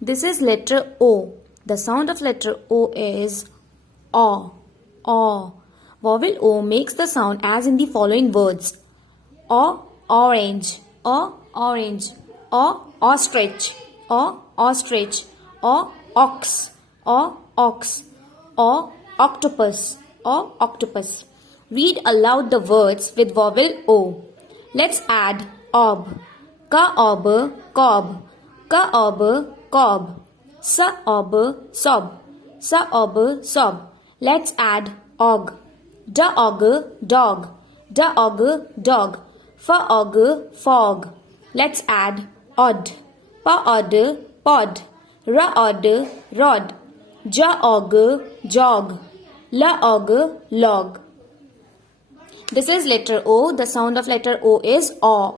This is letter O. The sound of letter O is O. O. Vowel O makes the sound as in the following words. O, orange. O, orange. O, ostrich. O, ostrich. O, ox. O, ox. O, octopus. O, octopus. Read aloud the words with vowel O. Let's add ob. Ka-ob, cob. Ka-ob, cob. Sa-ob, sob. Sa-ob, sob. Let's add og. Da-og, dog. Da-og, dog. Fa-og, fog. Let's add odd. Pa-odd, pod. Ra-odd, rod. Ja-og, jog. La-og, log. This is letter O. The sound of letter O is O.